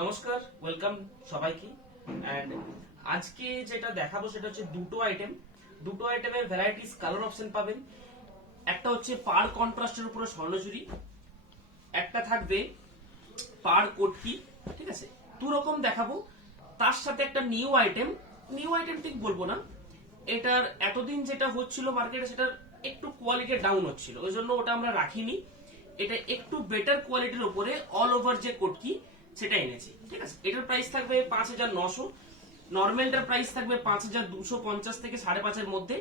নমস্কার, ওয়েলকাম সবাইকে। এন্ড আজকে যেটা দেখাবো সেটা হচ্ছে দুটো আইটেমের ভ্যারাইটিস কালার অপশন পাবেন। একটা হচ্ছে পার কন্ট্রাস্টের উপরে স্বর্ণচুরি, একটা থাকবে পার কোটকি। ঠিক আছে, দু রকম দেখাবো। তার সাথে একটা নিউ আইটেম ঠিক বলবো না, এটার এতদিন যেটা হচ্ছিল মার্কেটে সেটার একটু কোয়ালিটি ডাউন হচ্ছিল, ওই জন্য ওটা আমরা রাখিনি। এটা একটু বেটার কোয়ালিটির উপরে অল ওভার যে কোটকি সেটা এনেছি। ঠিক আছে, এটার প্রাইস থাকবে ৫,৯০০, নর্মালটার প্রাইস থাকবে ৫,২৫০ থেকে ৫,৫০০ মধ্যে।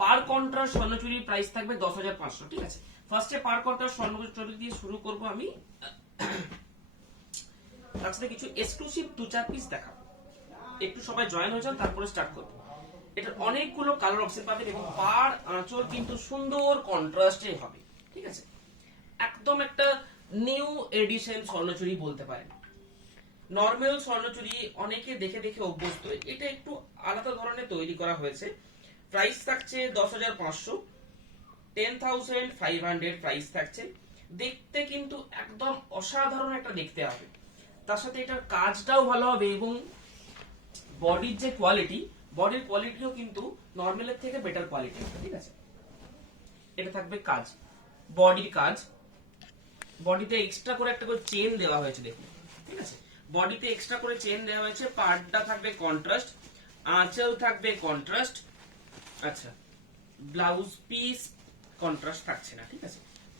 পার কন্ট্রাস্ট স্বর্ণচুরির প্রাইস থাকবে ১০,৫০০। ঠিক আছে, ফার্স্টে পার কন্ট্রাস্ট স্বর্ণচুরি দিয়ে শুরু করব আমি। তার সাথে কিছু এক্সক্লুসিভ ২-৪ পিস দেখাবো। একটু সবাই জয়েন হয়ে যান, তারপরে স্টার্ট করবো। এটার অনেকগুলো কালার অপশন পাবেন এবং পার আঁচল কিন্তু সুন্দর কন্ট্রাস্টে হবে। ঠিক আছে, একদম একটা নিউ এডিশন স্বর্ণচুরি বলতে পারেন। নর্মাল স্বর্ণচুরি অনেকে দেখে দেখে অভ্যস্ত, এটা একটু আলাদা ধরনের তৈরি করা হয়েছে। প্রাইস থাকছে ১০,৫০০, 10,৫০০ প্রাইস থাকছে। দেখতে কিন্তু একদম অসাধারণ একটা দেখতে হবে, তার সাথে এটার কাজটাও ভালো হবে এবং বডির যে বডির কোয়ালিটিও কিন্তু নর্মালের থেকে বেটার কোয়ালিটি। ঠিক আছে, এটা থাকবে কাজ, বডির কাজ। বডিতে এক্সট্রা করে একটা করে চেন দেওয়া হয়েছে দেখুন। ঠিক আছে, বডিতে এক্সট্রা করে চেন দেওয়া হয়েছে। পার্টটা থাকবে কন্ট্রাস্ট, আঁচল থাকবে কন্ট্রাস্ট। আচ্ছা, ব্লাউজ পিস কন্ট্রাস্ট থাকছে না। ঠিক আছে,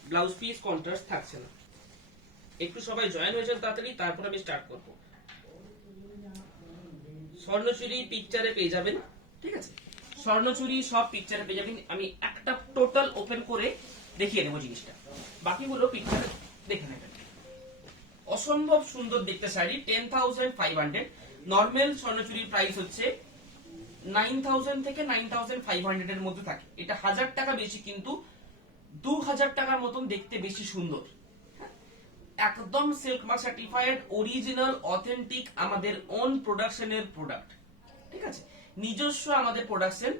ব্লাউজ পিস কন্ট্রাস্ট থাকছে না। একটু সবাই জয়েন হয়ে যান তাড়াতাড়ি, তারপর আমি স্টার্ট করব। স্বর্ণচুরি পিকচারে পেয়ে যাবেন। ঠিক আছে, স্বর্ণচুরি সব পিকচারে পেয়ে যাবেন। আমি একটা টোটাল ওপেন করে দেখিয়ে দেবো জিনিসটা, বাকিগুলো পিকচারে দেখে নেবেন। অসম্ভব সুন্দর দেখতে শাড়ি, 10,৫০০। নর্মাল স্বর্ণচুরির প্রাইস হচ্ছে 9,০০০ থেকে 9,৫০০ এর মধ্যে থাকে। এটা ১০০০ টাকা বেশি, কিন্তু ২,০০০ টাকার মতন দেখতে বেশি সুন্দর। একদম silk mark certified, original authentic, আমাদের ওন প্রোডাকশনের প্রোডাক্ট। ঠিক আছে, নিজস্ব আমাদের প্রোডাকশন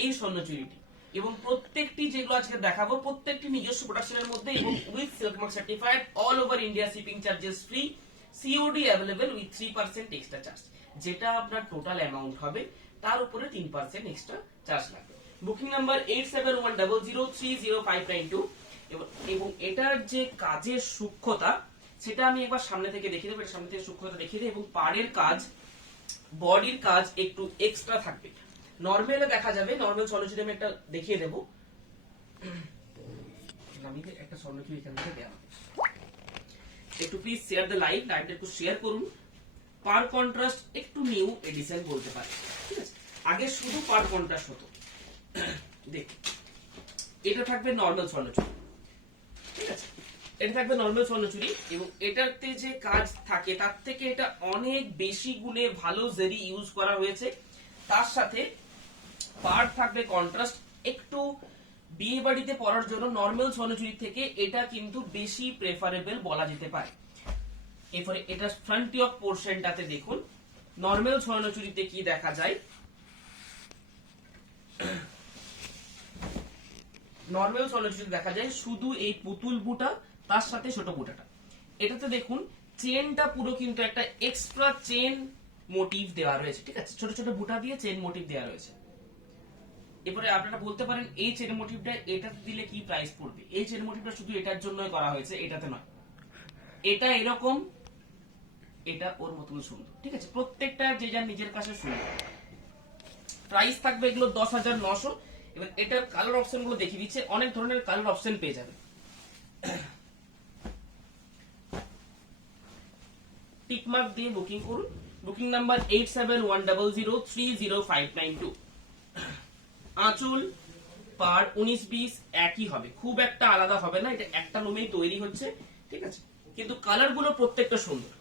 এই স্বর্ণচুরিটি, এবং প্রত্যেকটি যেগুলো আজকে দেখাবো প্রত্যেকটি নিজস্ব প্রোডাকশনের মধ্যে এবং with silk mark certified, all over India shipping charges free, COD available with 3% extra charge. যেটা আপনার টোটাল অ্যামাউন্ট হবে তার উপরে 3% এক্সট্রা চার্জ লাগবে। Booking number 8710030592। এবং এটার যে কাজের সূক্ষ্মতা সেটা আমি একবার সামনে থেকে দেখিয়ে দেবো। সামনে থেকে সূক্ষ্মতা দেখিয়ে দেবো। এবং পাড়ের কাজ, বডির কাজ একটু এক্সট্রা থাকবে। নর্মালে দেখা যাবে, নর্মাল স্বর্ণচুরি আমি একটা দেখিয়ে দেবো। আমি একটা স্বর্ণচুরি এখান থেকে দেওয়া, একটু প্লিজ শেয়ার দ্য লাইভটা একটু শেয়ার করুন। পার কন্ট্রাস্ট একটু নিউ এডিশন বলতে পারে। ঠিক আছে, আগে শুধু পার কন্ট্রাস্ট হতো। দেখুন, এটা থাকবে নর্মাল স্বর্ণচুরি। ঠিক আছে, এটা থাকবে নর্মাল স্বর্ণচুরি এবং এটাতে যে কাজ থাকে তার থেকে এটা অনেক বেশি গুণে ভালো জেরি ইউজ করা হয়েছে। তার সাথে পার্ট থাকবে কন্ট্রাস্ট। একটু বিয়ে বাড়িতে পরার জন্য নর্মাল স্বর্ণচুরি থেকে এটা কিন্তু বেশি প্রেফারেবল বলা যেতে পারে। এরপরে এটা ফ্রন্টি অফ পোর্শনটাতে দেখুন, নর্মাল স্বর্ণচুরিতে কি দেখা যায়। নর্মাল স্বর্ণচুরিতে দেখা যায় শুধু এই পুতুল বুটা, তার সাথে ছোট বুটাটা। এটাতে দেখুন চেনটা পুরো কিন্তু একটা এক্সট্রা চেন মোটিভ দেওয়া রয়েছে। ঠিক আছে, ছোট ছোট বুটা দিয়ে চেন মোটিভ দেওয়া রয়েছে। এরপরে আপনারা বলতে পারেন এই চেন মোটিভটা এটাতে দিলে কি প্রাইস পড়বে। এই চেন মোটিভটা শুধু এটার জন্যই করা হয়েছে, এটাতে নয়। এটা এরকম, এটা ওর মতন সুন্দর। ঠিক আছে, প্রত্যেকটা যে যার নিজের কাছে সুন্দর। প্রাইস থাকবে এগুলো ১০,৯০০। এবার এটার কালার অপশন গুলো দেখিয়ে দিচ্ছে, অনেক ধরনের কালার অপশন পেয়ে যাবে। টিকমার্ক দিয়ে বুকিং করুন। Booking number 8710030592। আঁচল পার 19-20 একই হবে, খুব একটা আলাদা হবে না। এটা একটা লোমেই তৈরি হচ্ছে। ঠিক আছে, কিন্তু কালার গুলো প্রত্যেকটা সুন্দর।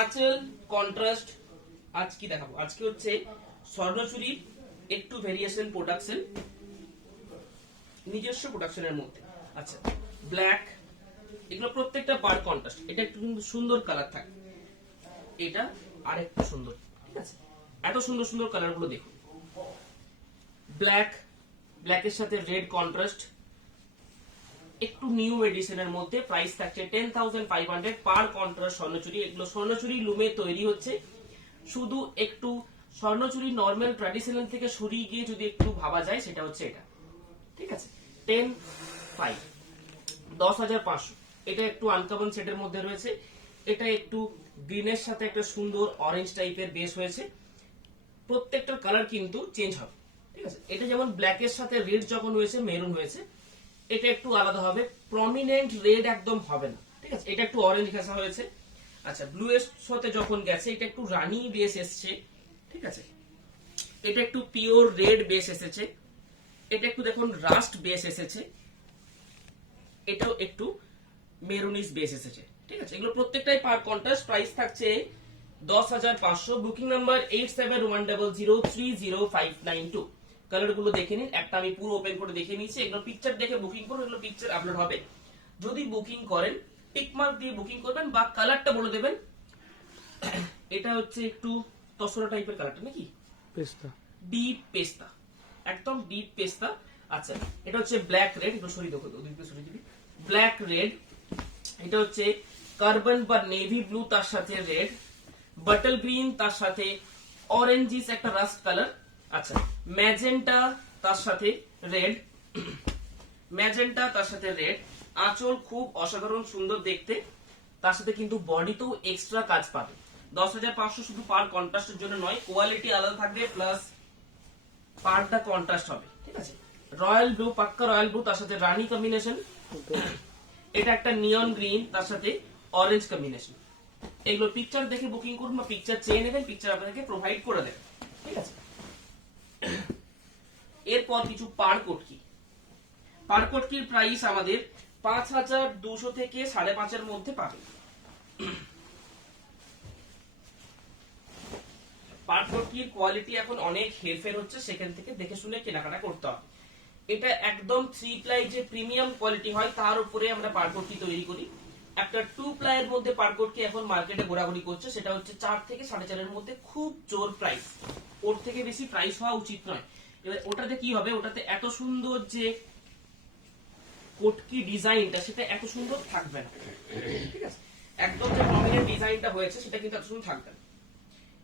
আঁচল কন্ট্রাস্ট। আজ কি দেখাবো, আজকে হচ্ছে স্বর্ণচুরির একটু ভেরিয়েশন প্রোডাকশন, নিজস্ব প্রোডাকশনের মধ্যে। আচ্ছা, ব্ল্যাক, এগুলো প্রত্যেকটা পার কন্ট্রাস্ট। এটা একটু সুন্দর কালার থাকে, এটা আরেকটু সুন্দর। ঠিক আছে, এত সুন্দর সুন্দর কালার গুলো দেখুন। ব্ল্যাক, ব্ল্যাকের সাথে রেড কন্ট্রাস্ট, একটু নিউ এডিশনের মধ্যে, প্রাইস থাকছে 10,500 পার কন্ট্রাস্ট স্বর্ণচুরি। এগুলো স্বর্ণচুরি লুমে তৈরি হচ্ছে। শুধু একটু স্বর্ণচুরি নর্মাল ট্র্যাডিশনাল থেকে সরিয়ে গিয়ে যদি একটু ভাবা যায়, সেটা হচ্ছে এটা, ঠিক আছে। 10,500 10,500। এটা একটু আনকমন সেটের মধ্যে রয়েছে। এটা একটু গ্রিনের সাথে একটা সুন্দর অরেঞ্জ টাইপের বেস হয়েছে। প্রত্যেকটার কালার কিন্তু চেঞ্জ হবে, ঠিক আছে। এটা যেমন ব্ল্যাকের সাথে রেড যখন হয়েছে, মেরুন হয়েছে, এটা একটু আলাদা হবে, প্রমিনেন্ট রেড একদম হবে না, ঠিক আছে। এটা একটু অরেঞ্জ ঘেঁষা হয়েছে। আচ্ছা, ব্লু এর সাথে যখন গেছে, এটা একটু রানি বেস এসছে, ঠিক আছে। এটা একটু পিওর রেড বেস এসেছে। এটা একটু দেখুন রাস্ট বেস এসেছে। এটাও একটু মেরুনিস বেস এসেছে, ঠিক আছে। এগুলো প্রত্যেকটাই পার কন্ট্রাস্ট। প্রাইস থাকছে 10,500। Booking number 8710300592। কালার গুলো দেখে নিন। একটা আমি পুরো ওপেন করে দেখে নিয়েছি। এগুলো পিকচার দেখে বুকিং করুন, এগুলো পিকচার আপলোড হবে। যদি বুকিং করেন, টিক মার্ক দিয়ে বুকিং করবেন বা কালারটা বলে দেবেন। এটা হচ্ছে একটু তসরা টাইপের কালারটা নাকি, পেস্তা, ডিপ পেস্তা, একদম ডিপ পেস্তা। আচ্ছা, এটা হচ্ছে ব্ল্যাক রেড। একটু সরিয়ে দেখো, ওদিকে সরিয়ে দিবি। Black red. এটা হচ্ছে কার্বন বা নেভি ব্লু, তার সাথে রেড, বাটল গ্রিন, তার সাথে অরেঞ্জিস একটা রাস্ট কালার। আচ্ছা, ম্যাজেন্টা, তার সাথে রেড, ম্যাজেন্টা, তার সাথে রেড। আঁচল খুব অসাধারণ সুন্দর দেখতে, তার সাথে কিন্তু বডিতেও এক্সট্রা কাজ পাবে। 10,500 শুধু পার কন্ট্রাস্টের জন্য নয়, কোয়ালিটি আলাদা থাকবে, প্লাস পারটা কন্ট্রাস্ট হবে, ঠিক আছে। রয়্যাল ব্লু, পাক্কা রয়্যাল ব্লু, তার সাথে রানী কম্বিনেশন। এটা একটা নিয়ন গ্রিন, তার সাথে অরেঞ্জ কম্বিনেশন। এগুলো পিকচার দেখে বুকিং করুন বা পিকচার চেয়ে নেবেন, পিকচার আপনাদেরকে প্রোভাইড করে দেবেন, ঠিক আছে। এরপর কিছু পার কোটকি। পার কোটকির প্রাইস আমাদের 5,200 থেকে 5,500 মধ্যে পাবেন। পার কোটকির কোয়ালিটি এখন অনেক হেরফের হচ্ছে, সেখান থেকে দেখে শুনে কেনাকাটা করতে হবে। এটা একদম 3 প্লাই যে প্রিমিয়াম কোয়ালিটি হয়, তার উপরে আমরা পার কোটকি তৈরি করি। একটা 2 প্লাইয়ের মধ্যে পার কোটকি এখন মার্কেটে ঘোরাঘুরি করছে, সেটা হচ্ছে 4 থেকে 4.5 এর মধ্যে, খুব জোর প্রাইস। ওর থেকে বেশি প্রাইস হওয়া উচিত নয়। এবার ওটাতে কি হবে, ওটাতে এত সুন্দর যে কোটকি ডিজাইনটা, সেটা এত সুন্দর থাকবে না, ঠিক আছে। একদম যে প্রমিনেন্ট ডিজাইনটা হয়েছে, সেটা কিন্তু এত সুন্দর থাকবে না।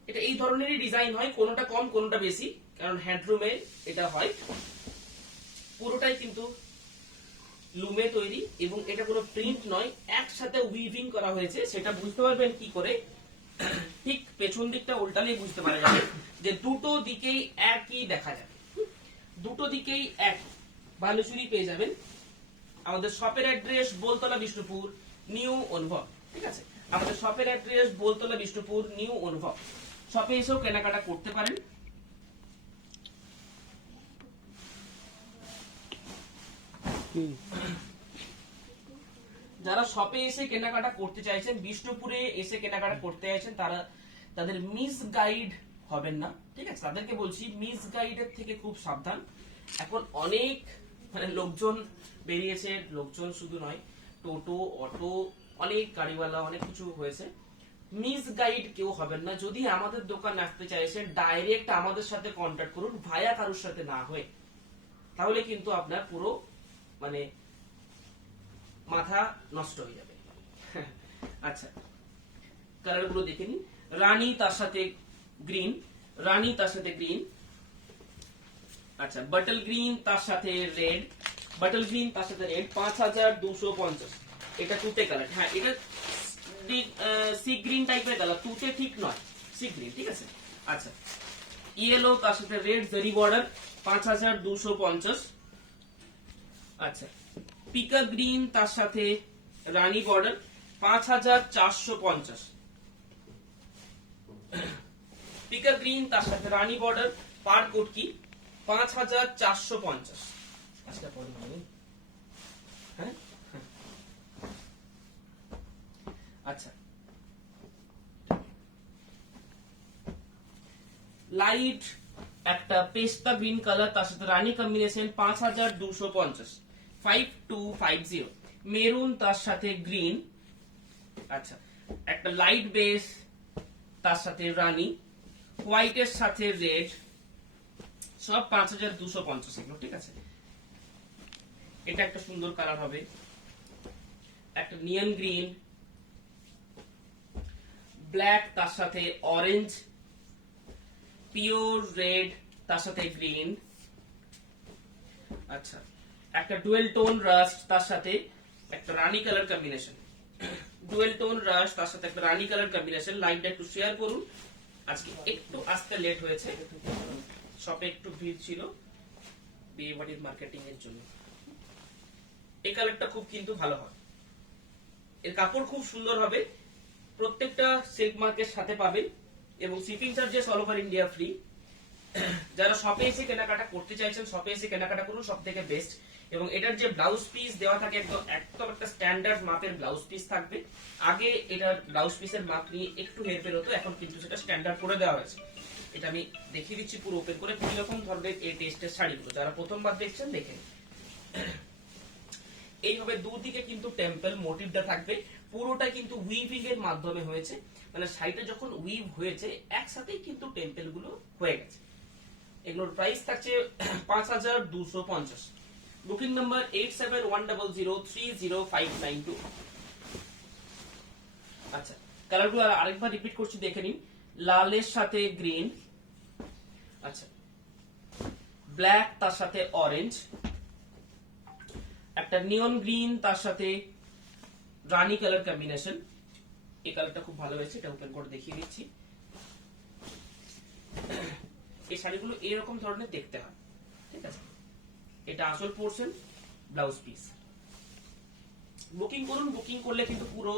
এটা এই ধরনেরই ডিজাইন হয়, কোনোটা কম কোনোটা বেশি, কারণ হ্যান্ডলুমে এটা হয়। পুরোটাই কিন্তু লুমে তৈরি, এবং এটা কোনো প্রিন্ট নয়, একসাথে উইভিং করা হয়েছে। সেটা বুঝতে পারবেন কি করে, ঠিক পেছন দিকটা উল্টালেই বুঝতে পারা যাবে যে দুটো দিকেই একই দেখা যাবে, দুটো দিকেই এক। বালুচুরি পেয়ে যাবেন। আমাদের শপের অ্যাড্রেস বোলতলা বিষ্ণুপুর, নিউ অনুভব, ঠিক আছে। আমাদের শপের অ্যাড্রেস বোলতলা বিষ্ণুপুর, নিউ অনুভব। শপে এসেও কেনাকাটা করতে পারেন। যারা শপে এসে কেনাকাটা করতে চাইছেন, বিষ্ণুপুরে এসে কেনাকাটা করতে চাইছেন, তারা তাদের মিস গাইড হবেন না, ঠিক আছে। তাদেরকে বলছি, মিস গাইডের থেকে খুব সাবধান। এখন অনেক লোকজন বেরিয়েছে, লোকজন শুধু নয়, টোটো, অটো, অনেক গাড়িওয়ালা, অনেক কিছু হয়েছে। মিস গাইড কেউ হবেন না। যদি আমাদের দোকান আসতে চাইছেন, ডাইরেক্ট আমাদের সাথে কন্ট্যাক্ট করুন, ভায়া কারোর সাথে না হয়ে। তাহলে কিন্তু আপনার পুরো মানে মাথা নষ্ট হয়ে যাবে। আচ্ছা, কালার গুলো দেখে নিন। রানী, তার সাথে গ্রিন, রানী, তার সাথে গ্রিন। আচ্ছা, বাটল গ্রিন, তার সাথে রেড, বাটল গ্রিন, তার সাথে রেড। 5,250। এটা তুতে কালার। হ্যাঁ, এটা সি গ্রিন টাইপের কালার, তুতে ঠিক নয়, সি গ্রিন, ঠিক আছে। আচ্ছা, ইয়েলো, তার সাথে রেড জারি বর্ডার, 5,250। আচ্ছা, পিকা গ্রিন, তার সাথে রানী বর্ডার, 5,450। পিকা গ্রিন, তার সাথে রানী বর্ডার, পার কোটকি 5,450। হ্যাঁ, আচ্ছা, লাইট একটা পেস্তা গ্রিন কালার, তার সাথে রানী কম্বিনেশন, 5,250। 5250। মেরুন, তার সাথে গ্রিন। আচ্ছা, একটা লাইট বেস, তার সাথে রানী, হোয়াইটের সাথে রেড, সব 5,250 এগুলো, ঠিক আছে। এটা একটা সুন্দর কালার হবে। একটা নিয়ন গ্রিন, ব্ল্যাক তার সাথে অরেঞ্জ, পিওর রেড তার সাথে গ্রিন, আচ্ছা একটা ডুয়েল টোন রাস্ট তার সাথে একটা রানী colour combination, dual tone rust তার সাথে একটা রানী কালার কম্বিনেশন। লাইনটা একটু শেয়ার করুন। আজকে একটু আসতে লেট হয়েছে, শপে একটু ভিড় ছিল বিয়ে বাড়ির মার্কেটিং এর জন্য। এই কালারটা খুব কিন্তু ভালো হয়, এর কাপড় খুব সুন্দর হবে, প্রত্যেকটা সিল্ক মার্কের সাথে পাবেন এবং shipping charges all over India free. যারা শপে এসে কেনাকাটা করতে চাইছেন শপে এসে কেনাকাটা করুন, সব থেকে বেস্ট। এবং এটার যে ব্লাউজ পিস দেওয়া থাকে একদম একদম একটা স্ট্যান্ডার্ড মাপের ব্লাউজ পিস থাকবে। আগে এটার ব্লাউজ পিসের মাপ নিয়ে একটু হেরফের হতো, এখন কিন্তু সেটা স্ট্যান্ডার্ড করে দেওয়া হয়েছে। এটা আমি দেখিয়ে দিচ্ছি পুরো ওপেন করে কিরকম ধরনের এই টেস্টের শাড়িগুলো, যারা প্রথমবার দেখছেন দেখেন। এইভাবে দুদিকে কিন্তু টেম্পল মোটিভটা থাকবে, পুরোটা কিন্তু উইভিং এর মাধ্যমে হয়েছে, মানে শাড়িটা যখন উইভ হয়েছে একসাথেই কিন্তু টেম্পল গুলো হয়ে গেছে। এগুলোর প্রাইস থাকছে 5250। Booking number 8710030592। আচ্ছা কালারগুলো আরেকবার রিপিট করছি, দেখে নিন। লালের সাথে গ্রিন, আচ্ছা ব্ল্যাক তার সাথে অরেঞ্জ, একটা নিয়ন গ্রিন তার সাথে রানী কালার কম্বিনেশন। এই কালারটা খুব ভালো হয়েছে, এটা ওপেন করে দেখিয়ে দিচ্ছি। এই শাড়িগুলো এরকম ধরনের দেখতে হয়, ঠিক আছে। এটা আসল পোরশন, ব্লাউজ পিস। বুকিং করুন, বুকিং করলে কিন্তু পুরো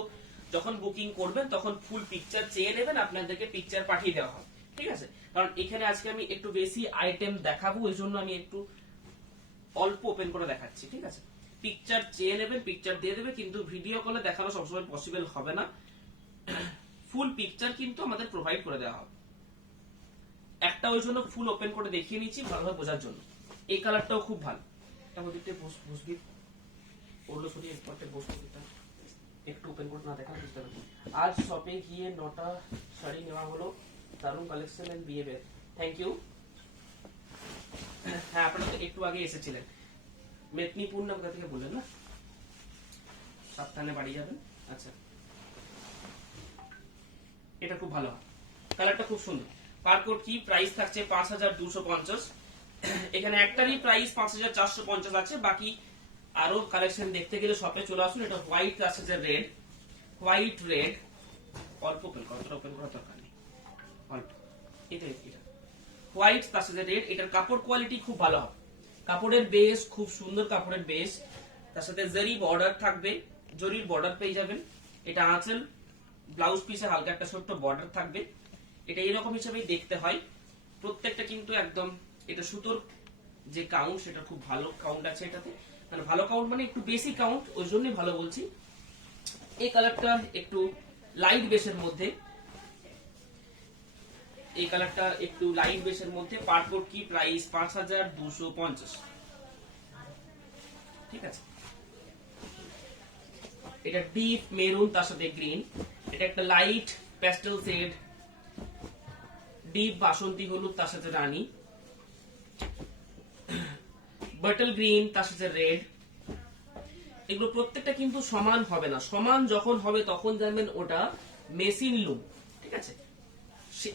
যখন বুকিং করবেন তখন ফুল পিকচার চেয়ে নেবেন, আপনাদেরকে পিকচার পাঠিয়ে দেওয়া হবে, ঠিক আছে। কারণ এখানে আজকে আমি একটু বেশি আইটেম দেখাবো, এই জন্য আমি একটু অল্প ওপেন করে দেখাচ্ছি, ঠিক আছে। পিকচার চেয়ে নেবেন, পিকচার দিয়ে দেবে, কিন্তু ভিডিও কলে দেখানো সবসময় পসিবল হবে না। ফুল পিকচার কিন্তু আমাদের প্রোভাইড করে দেওয়া হবে। একটা ওই জন্য ফুল ওপেন করে দেখিয়ে নিচ্ছি ভালোভাবে বোঝার জন্য। এই কালারটাও খুব ভালো, বসবি ওগুলো সরিয়ে বসবিটা একটু ওপেন করে না দেখা বুঝতে পারবেন। আজ শপে গিয়ে 9টা শাড়ি নেওয়া হলো, দারুণ collection and behaviour. Thank you. হ্যাঁ আপনারা তো একটু আগে এসেছিলেন, মেদিনীপুর না কোথা থেকে বললেন না, সাবধানে বাড়ি যাবেন। আচ্ছা এটা খুব ভালো, কালারটা খুব সুন্দর। পারকোড কি প্রাইস থাকছে 5250। এখানে একটারই প্রাইস 5450 আছে, বাকি আরো কালেকশন দেখতে গেলে শপে চলে আসুন। এটা হোয়াইট আছে যে রেড, হোয়াইট রেড, অল্প ওপেন করা, ওপেন করার দরকার নেই, অল্প। এটা হোয়াইট তার সাথে রেড। এটার কাপড় কোয়ালিটি খুব ভালো হবে, কাপড়ের বেস খুব সুন্দর, কাপড়ের বেস, তার সাথে জরি বর্ডার থাকবে, জরির বর্ডার পেয়ে যাবেন। এটা আঁচল, ব্লাউজ পিসে হালকা একটা ছোট্ট বর্ডার থাকবে। এটা এরকম হিসেবেই দেখতে হয়, প্রত্যেকটা কিন্তু একদম। এটা সুতোর যে কাউন্ট সেটা খুব ভালো কাউন্ট আছে এটাতে, মানে ভালো কাউন্ট মানে একটু বেশি কাউন্ট, ওই জন্যই ভালো বলছি। এই কালারটা একটু লাইট বেসের মধ্যে, এই কালারটা একটু লাইট বেসের মধ্যে। পারকোড কি প্রাইস 5250, ঠিক আছে। এটা ডিপ মেরুন তার সাথে গ্রিন, এটা একটা লাইট প্যাস্টেল শেড, ডিপ বাসন্তী হলুদ তার সাথে রানী, বাটল গ্রিন তার সাথে রেড। এগুলো প্রত্যেকটা কিন্তু সমান হবে না, সমান যখন হবে তখন জানবেন ওটা মেশিন লুম, ঠিক আছে।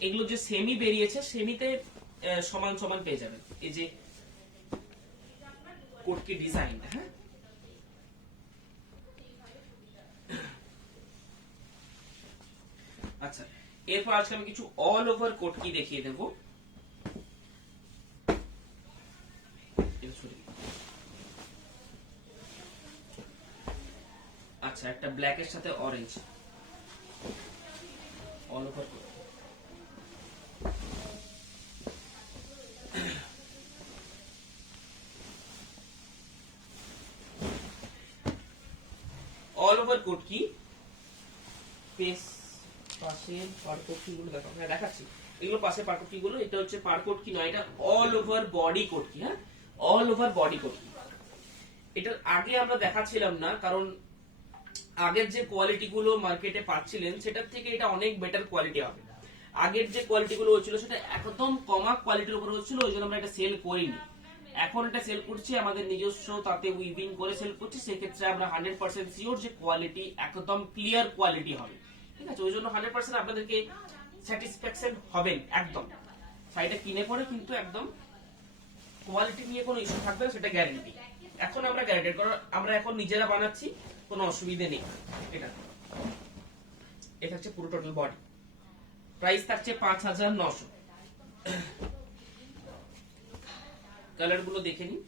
এগুলো যে সেমি বেরিয়েছে সেমিতে সমান সমান পেয়ে যাবেন। এই যে কোটকি ডিজাইন, হ্যাঁ আচ্ছা। এরপর আজকে আমি কিছু অল ওভার কোটকি দেখিয়ে দেব। আচ্ছা একটা ব্ল্যাক এর সাথে orange, all over coat. All over coat কি পেস পাশের পারকোটকি গুলো দেখো, হ্যাঁ দেখাচ্ছি। এগুলো পাশে পারকোটকি গুলো, এটা হচ্ছে পারকোটকি নয়, এটা অল ওভার বডি কোটকি। হ্যাঁ অল ওভার বডি কোটকি। এটার আগে আমরা দেখাচ্ছিলাম না, কারণ আগের যে কোয়ালিটি গুলো মার্কেটে পাচ্ছিলেন সেটার থেকে এটা অনেক বেটার কোয়ালিটি হবে। আগের যে কোয়ালিটি গুলো হচ্ছিল সেটা একদম কমা কোয়ালিটির উপর হচ্ছিল, ওই জন্য আমরা এটা সেল করিনি। এখন এটা সেল করছি আমাদের নিজস্ব তাতে উইভিং করে সেল করছি, সেক্ষেত্রে আমরা 100% শিওর যে কোয়ালিটি একদম ক্লিয়ার কোয়ালিটি হবে, ঠিক আছে। ওই জন্য 100% আপনাদেরকে স্যাটিসফ্যাকশন হবেন একদম। শাড়িটা কিনে পরে কিন্তু একদম কোয়ালিটি নিয়ে কোনো ইস্যু থাকবে না, সেটা গ্যারান্টি। এখন আমরা গ্যারান্টি, কারণ আমরা এখন নিজেরা বানাচ্ছি, কোনো অসুবিধা নেই। এটা হচ্ছে পুরো টোটাল বডি, প্রাইস থাকছে 5900। কালার গুলো দেখে নিন,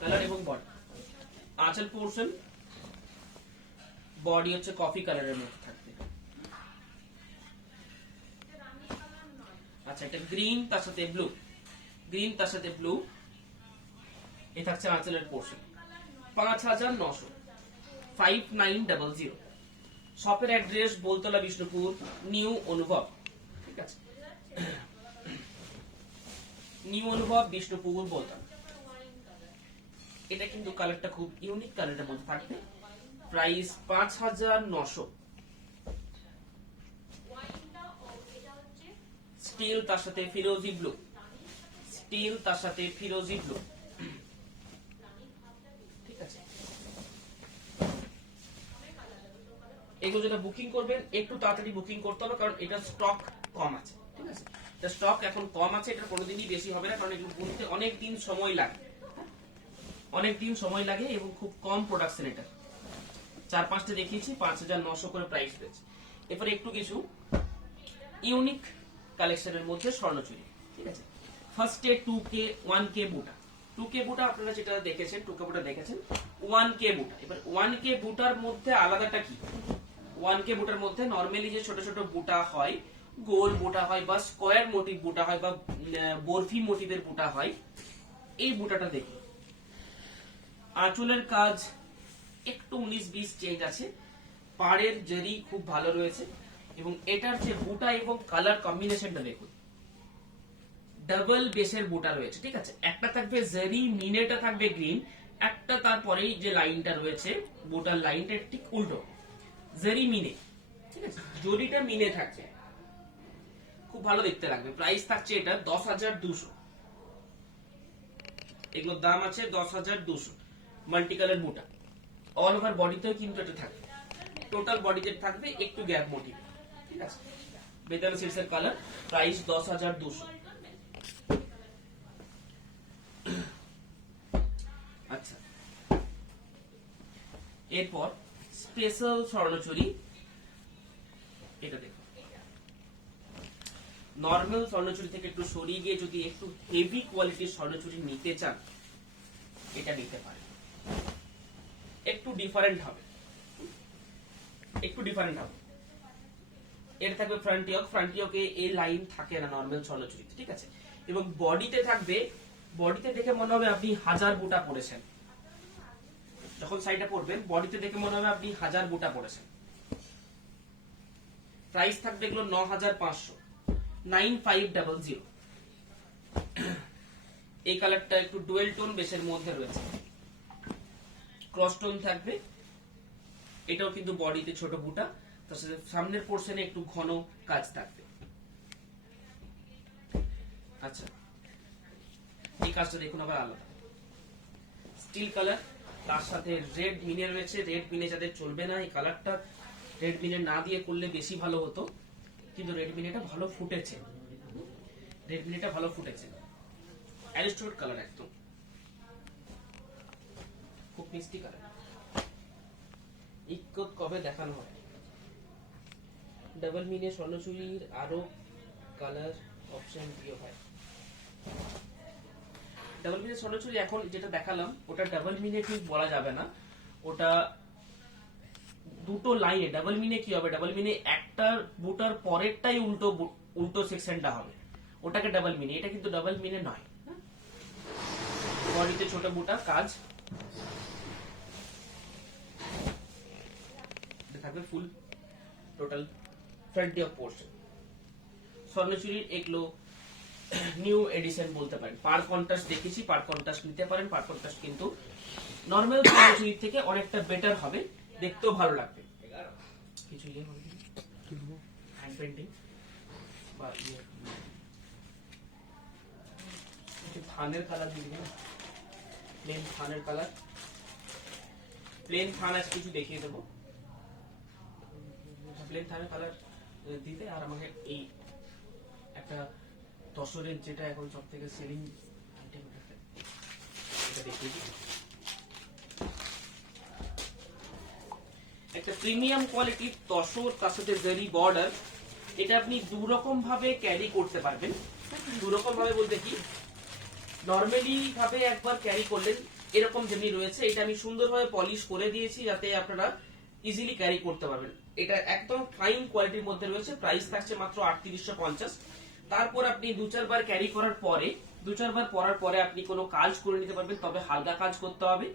কালার এবং বডি। আঁচল পোর্শন, বডি হচ্ছে কফি কালারের মধ্যে থাকবে। আচ্ছা, এটা গ্রিন তার সাথে ব্লু, গ্রিন তার সাথে ব্লু। এটা থাকছে আঁচলের পোর্শন, 5900, 5900। শপের অ্যাড্রেস বোলতলা বিষ্ণুপুর, নিউ অনুভব, ঠিক আছে, নিউ অনুভব বিষ্ণুপুর বোলতলা। এটা কিন্তু কালারটা খুব ইউনিক কালারের মধ্যে থাকবে, প্রাইস 5900। স্টিল তার সাথে ফিরোজি ব্লু, স্টিল তার সাথে ফিরোজি ব্লু, ঠিক আছে। এগুলো যেটা বুকিং করবেন একটু তাড়াতাড়ি বুকিং করতে হবে, কারণ এটা স্টক কম আছে, ঠিক আছে। এটা স্টক এখন কম আছে, এটা কোনোদিনই বেশি হবে না, কারণ এগুলো বুনতে অনেক দিন সময় লাগে, অনেক দিন সময় লাগে এবং খুব কম প্রোডাকশন। এটা 4-5টা দেখিয়েছি, 5900 করে প্রাইস রয়েছে। এরপরে একটু কিছু ইউনিক কালেকশনের মধ্যে স্বর্ণচুরি, ঠিক আছে। ফার্স্টে 2K 1K বুটা, 2K বুটা আপনারা যেটা দেখেছেন, 2K বুটা দেখেছেন, 1K বুটা। এবার 1K বুটার মধ্যে আলাদাটা কি? 1K বুটার মধ্যে নরমালি যে ছোট ছোট বুটা হয়, গোল বুটা হয় বা স্কোয়ার মোটিভ বুটা হয় বা বরফি মোটিভের বুটা হয়, এই বুটাটা দেখুন। আঁচলের কাজ একটু 19-20 চেঞ্জ আছে, পাড়ের জরি খুব ভালো রয়েছে, এবং এটার যে বুটা এবং কালার কম্বিনেশনটা দেখুন, ডাবল বেসের বুটা রয়েছে, ঠিক আছে। একটা থাকবে জরি মিনেটা থাকবে গ্রিন, একটা তারপরেই যে লাইনটা রয়েছে বুটার লাইনটা ঠিক উল্টো, জরি মিনে, ঠিক আছে, জরিটা মিনে থাকছে, খুব ভালো দেখতে লাগবে। প্রাইস থাকছে এটা 10200। এগুলোর দাম আছে 10200। মাল্টি কালার বুটা, অল ওভার বডিতেও কিন্তু এটা থাকবে, টোটাল বডিতে থাকবে একটু গ্যাপ মোটিভ, ঠিক আছে। বেদানা সিল্কের কালার, প্রাইস 10200। আচ্ছা, এরপর স্পেশাল স্বর্ণচুরি, এটা দেখো। নর্মাল স্বর্ণচুরি থেকে একটু সরিয়ে গিয়ে যদি একটু হেভি কোয়ালিটির স্বর্ণচুরি নিতে চান, এটা নিতে পারেন। একটু ডিফারেন্ট হবে, একটু ডিফারেন্ট হবে। এর থাকবে ফ্রন্টিয়ক, ফ্রন্টিয়কে এই লাইন থাকে না নর্মাল স্বর্ণচুরিতে, ঠিক আছে। এবং বডিতে থাকবে, বডিতে দেখে মনে হবে আপনি 1000 বুটা পড়েছেন, যখন সাইডটা পড়বেন বডিতে দেখে মনে হবে আপনি 1000 বুটা পড়েছেন। প্রাইস থাকবে এগুলো 9500, 9500। এই কালারটা একটু ডুয়েল টোন বেসের মধ্যে রয়েছে, ক্রস টোন থাকবে। এটাও কিন্তু বডিতে ছোট বুটা, তার সাথে সামনের পোর্শনে একটু ঘন কাজ থাকবে। আচ্ছা, এই কাজটা দেখুন আবার আলাদা, স্টিল কালার, তার সাথে রেড মিনে রয়েছে। রেড মিনে যাদের চলবে না, এই কালারটা রেড মিনে না দিয়ে করলে বেশি ভালো হতো, কিন্তু রেড মিনেটা ভালো ফুটেছে, রেড মিনেটা ভালো ফুটেছে। অ্যারিস্টোট কালার, একদম খুব মিষ্টি কালার। ইকত কবে দেখানো হয়? ডাবল মিনে স্বর্ণচুরির আরো কালার অপশন দিয়ে হয়। ডাবল মিনে স্বর্ণচুরি এখন যেটা দেখালাম ওটা ডাবল মিনে ঠিক বলা যাবে না, ওটা দুটো লাইনে। ডাবল মিনে কি হবে? ডাবল মিনে একটা বুটার পরেরটাই উল্টো উল্টো সেকশনটা হবে, ওটাকে ডাবল মিনে। এটা কিন্তু ডাবল মিনে নয়। বডিতে ছোট বুটা কাজ থাকবে, ফুল টোটাল ফ্রন্টি অফ পোর্শন। স্বর্ণচুরির এগুলো নিউ এডিশন বলতে পারেন। পার কন্ট্রাস্ট দেখেছি, পার কন্ট্রাস্ট নিতে পারেন। পার কন্ট্রাস্ট কিন্তু নর্মাল স্বর্ণচুরির থেকে অনেকটা বেটার হবে, দেখতেও ভালো লাগবে। কিছু ইয়ে হবে হ্যান্ড পেন্টিং বা ইয়ে থানের কালার দিয়ে দিবেন, প্লেন থানের কালার, প্লেন থান আজ কিছু দেখিয়ে দেবো, প্লেন থানের কালার দিতে। আর আমাকে এই একটা তসরের যেটা এখন সব থেকে সেলিং আইটেম এটা দেখিয়ে দিই। একটা প্রিমিয়াম কোয়ালিটির তসর, তার সাথে জারি বর্ডার। এটা আপনি দু রকম ভাবে ক্যারি করতে পারবেন। দু রকম ভাবে বলতে কি, নরমালি ভাবে একবার ক্যারি করলেন এরকম যেমনি রয়েছে, এটা আমি সুন্দরভাবে পলিশ করে দিয়েছি যাতে আপনারা ইজিলি ক্যারি করতে পারবেন। এটা একদম ফাইন কোয়ালিটির মধ্যে রয়েছে, প্রাইস থাকছে মাত্র 3850। তারপর আপনি দু চারবার ক্যারি করার পরে, দু চারবার পরার পরে আপনি কোনো কাজ করে নিতে পারবেন, তবে হালকা কাজ করতে হবে।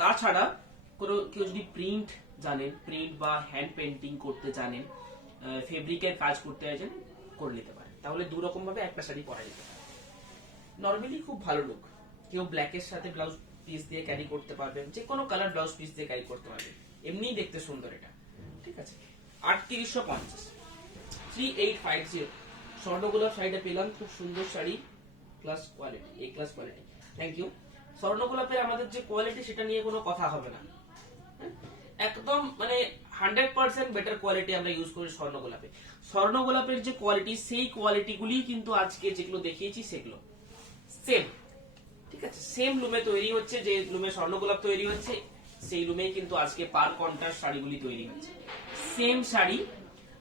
তাছাড়া কোনো কেউ যদি প্রিন্ট জানেন, প্রিন্ট বা হ্যান্ড পেন্টিং করতে জানেন, ফেব্রিকের কাজ করতে চাইছেন, করে নিতে পারেন। তাহলে দু রকম ভাবে একটা শাড়ি পরা যেতে পারে। নরমালি খুব ভালো লুক। কেউ ব্ল্যাকের সাথে ব্লাউজ পিস দিয়ে ক্যারি করতে পারবেন, যে কোনো কালার ব্লাউজ পিস দিয়ে ক্যারি করতে পারবেন, এমনিই দেখতে সুন্দর এটা। ঠিক আছে, 3850, 3850। স্বর্ণগোলাপ শাড়িটা পেলাম, খুব সুন্দর sari, plus quality, A class quality. Thank you. স্বর্ণগোলাপের আমাদের যে কোয়ালিটি সেটা নিয়ে কোনো কথা হবে না, একদম মানে 100% বেটার কোয়ালিটি আমরা ইউজ করি স্বর্ণগোলাপে। স্বর্ণগোলাপের যে কোয়ালিটি, সেই কোয়ালিটি গুলি কিন্তু আজকে যেগুলো দেখিয়েছি সেগুলো সেম। ঠিক আছে, সেম লুমে তৈরি হচ্ছে, যে লুমে স্বর্ণগোলাপ তৈরি হচ্ছে সেই লুমেই কিন্তু আজকে পার কন্ট্রাস্ট শাড়িগুলি তৈরি হচ্ছে। সেম শাড়ি,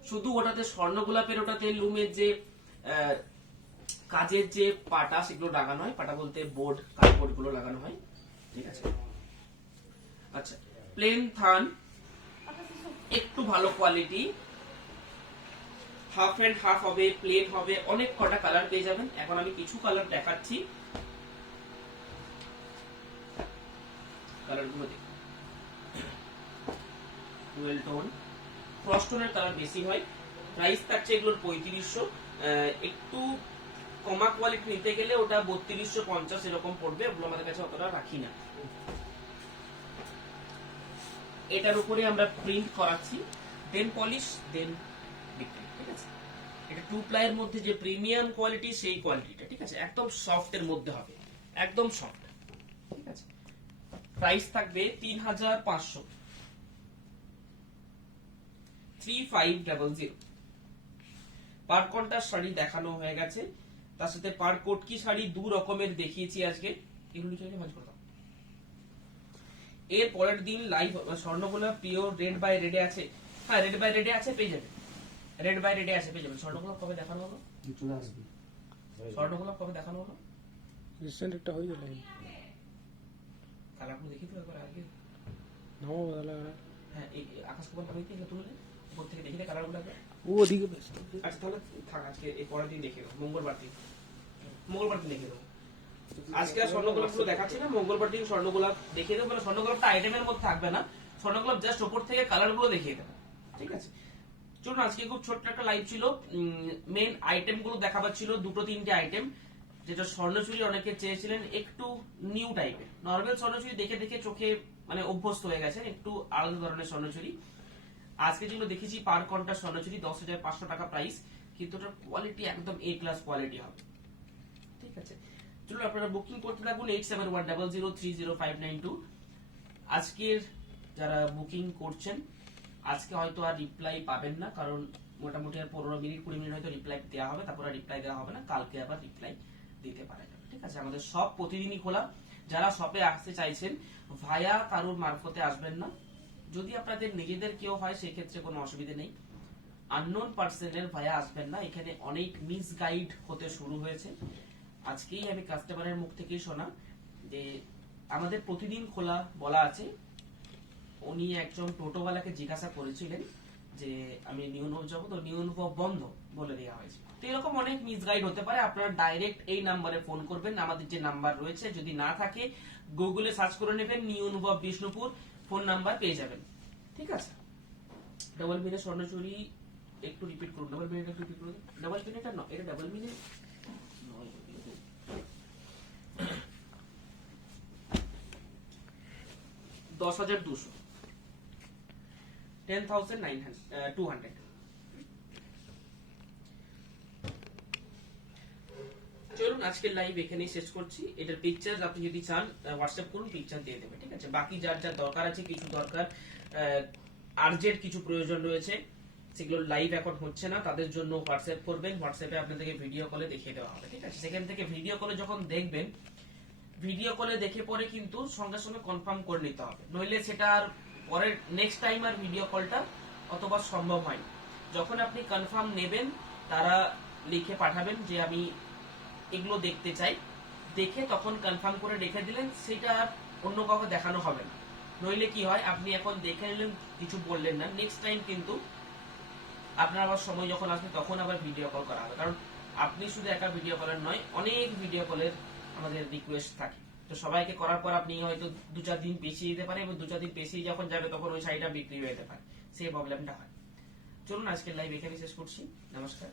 শুধু ওটাতে স্বর্ণগোলাপের ওটাতে লুমের যে কাজের যে পাটা সেগুলো লাগানো হয়, পাটা বলতে বোর্ড, কার্ডবোর্ড গুলো লাগানো হয়। ঠিক আছে, আচ্ছা প্লেন থান, একটু ভালো কোয়ালিটি, হাফ এন্ড হাফ হবে, প্লেন হবে, অনেক কটা কালার পেয়ে যাবেন। এখন আমি কিছু কালার দেখাচ্ছি, কালারগুলো দেখুন। ডুয়েল টোন, ক্রস টোনের কালার বেশি হয়। প্রাইস থাকছে এগুলোর 3500। একটু কমা কোয়ালিটি নিতে গেলে ওটা 3250 এরকম পড়বে, ওগুলো আমাদের কাছে অতটা রাখি না। এটার উপরে আমরা প্রিন্ট করাচ্ছি, দেন পলিশ, দেন বিক্রি। ঠিক আছে, এটা 2 প্লাইয়ের মধ্যে যে প্রিমিয়াম কোয়ালিটি, সেই কোয়ালিটিটা। ঠিক আছে, একদম সফট এর মধ্যে হবে, একদম সফট। ঠিক আছে, প্রাইস থাকবে 3500, 3500। পার কন্ট্রাস্ট শাড়ি দেখানো হয়ে গেছে, তার সাথে পার কোটকি শাড়ি দু রকমের দেখিয়েছি আজকে। এগুলো চাইলে ভাঁজ করতাম। এর পরের দিন লাইভ স্বর্ণগোলাপ পিওর রেড বাই রেডে আছে। হ্যাঁ, রেড বাই রেডে আছে, পেয়ে যাবেন। রেড বাই রেডে আছে, পেয়ে যাবেন। স্বর্ণগোলাপ কবে দেখানো হলো? স্বর্ণগোলাপ কবে দেখানো হলো? রিসেন্ট একটা হয়ে গেল। কালারগুলো দেখি তো একবার আগে। নাও বদলা হ্যাঁ, এই আকাশ কুমার কবে কি তুললে উপর থেকে দেখি কালারগুলো একবার। ও ওদিকে ব্যস্ত। আচ্ছা তাহলে থাক, আজকে এই পরের দিন দেখিয়ে দেবো, মঙ্গলবার দিন। মঙ্গলবার দিন দেখিয়ে দেবো। আজকে আর স্বর্ণগোলাপ গুলো দেখাচ্ছি না, মঙ্গলবার দিন স্বর্ণগোলাপ দেখিয়ে দেবো। মানে স্বর্ণগোলাপটা আইটেমের মধ্যে থাকবে না, স্বর্ণগোলাপ জাস্ট ওপর থেকে কালার গুলো দেখিয়ে দেবো। ঠিক আছে, চলুন আজকে খুব ছোট্ট একটা লাইভ ছিল। মেন আইটেম গুলো দেখাবার ছিল, দুটো তিনটে আইটেম। যেটা স্বর্ণচুরি অনেকে চেয়েছিলেন একটু নিউ টাইপের, নর্মাল স্বর্ণচুরি দেখে দেখে চোখে মানে অভ্যস্ত হয়ে গেছে, একটু আলাদা ধরনের স্বর্ণচুরি। আজকে যেগুলো দেখেছি পার কন্ট্রাস্ট স্বর্ণচুরি, 10,500 টাকা প্রাইস, কিন্তু ওটার কোয়ালিটি একদম এ ক্লাস কোয়ালিটি হবে। ঠিক আছে, চলুন আপনারা বুকিং করতে থাকুন 8710030592। আজকের যারা বুকিং করছেন, আজকে হয়তো আর রিপ্লাই পাবেন না, কারণ মোটামুটি আর 15 মিনিট 20 মিনিট হয়তো রিপ্লাই দেওয়া হবে, তারপর আর রিপ্লাই দেওয়া হবে না। কালকে আবার রিপ্লাই দিতে পারে। ঠিক আছে, আমাদের সব প্রতিদিনই খোলা। যারা শপে আসতে চাইছেন ভায়া কারুর মারফতে আসবেন না। যদি আপনাদের নিজেদের কেউ হয় সেক্ষেত্রে কোনো অসুবিধা নেই, আননোন পার্সনের ভায়া আসবেন না। এখানে অনেক মিসগাইড হতে শুরু হয়েছে। আজকেই আমি কাস্টমারের মুখ থেকেই শোনা যে আমাদের প্রতিদিন খোলা বলা আছে। উনি একজন টোটোওয়ালাকে জিজ্ঞাসা করেছিলেন যে আমি নিউ অনুভব যাবো, তো নিউ অনুভব বন্ধ বলে দেওয়া হয়েছে। তো এরকম অনেক মিসগাইড হতে পারে। আপনারা ডাইরেক্ট এই নাম্বারে ফোন করবেন, আমাদের যে নাম্বার রয়েছে, যদি না থাকে গুগলে সার্চ করে নেবেন নিউ অনুভব বিষ্ণুপুর, ফোন নাম্বার পেয়ে যাবেন। ঠিক আছে, ডাবল মিনের স্বর্ণচুরি একটু রিপিট করুন, ডাবল মিনিট একটু রিপিট করুন। ডাবল মিনিটটা নয়, এটা ডাবল মিনিট 10,200, 10,200। চলুন আজকের লাইভ এখানেই শেষ করছি। এটার পিকচার আপনি যদি চান হোয়াটসঅ্যাপ করুন, পিকচার দিয়ে দেবে, ঠিক আছে। বাকি যার যার দরকার আছে, কিছু দরকার আর্জেন্ট কিছু প্রয়োজন রয়েছে, সেগুলো লাইভ এখন হচ্ছে না, তাদের জন্য হোয়াটসঅ্যাপ করবেন। হোয়াটসঅ্যাপে আপনাদেরকে ভিডিও কলে দেখিয়ে দেওয়া হবে, ঠিক আছে। সেখান থেকে ভিডিও কলে যখন দেখবেন, ভিডিও কলে দেখে পরে কিন্তু সঙ্গে সঙ্গে কনফার্ম করে নিতে হবে, নইলে সেটা আর পরের নেক্সট টাইম আর ভিডিও কলটা অতবা সম্ভব হয় না। যখন আপনি কনফার্ম নেবেন, তারা লিখে পাঠাবেন যে আমি এগুলো দেখতে চাই, দেখে তখন কনফার্ম করে রেখে দিলেন, সেটা আর অন্য কাউকে দেখানো হবে না। নইলে কি হয়, আপনি এখন দেখে নিলেন, কিছু বললেন না, নেক্সট টাইম কিন্তু আপনার আবার সময় যখন আসবে তখন আবার ভিডিও কল করা হবে। কারণ আপনি শুধু একা ভিডিও কলের নয়, অনেক ভিডিও কলের আমাদের রিকোয়েস্ট থাকে। তো সবাইকে করার পর আপনি হয়তো 2-4 দিন পেছিয়ে দিতে পারে, এবং 2-4 দিন পেছিয়ে যখন যাবে তখন ওই শাড়িটা বিক্রি হয়ে যেতে পারে, সেই প্রবলেমটা হয়। চলুন আজকের লাইভ এখানে শেষ করছি। নমস্কার।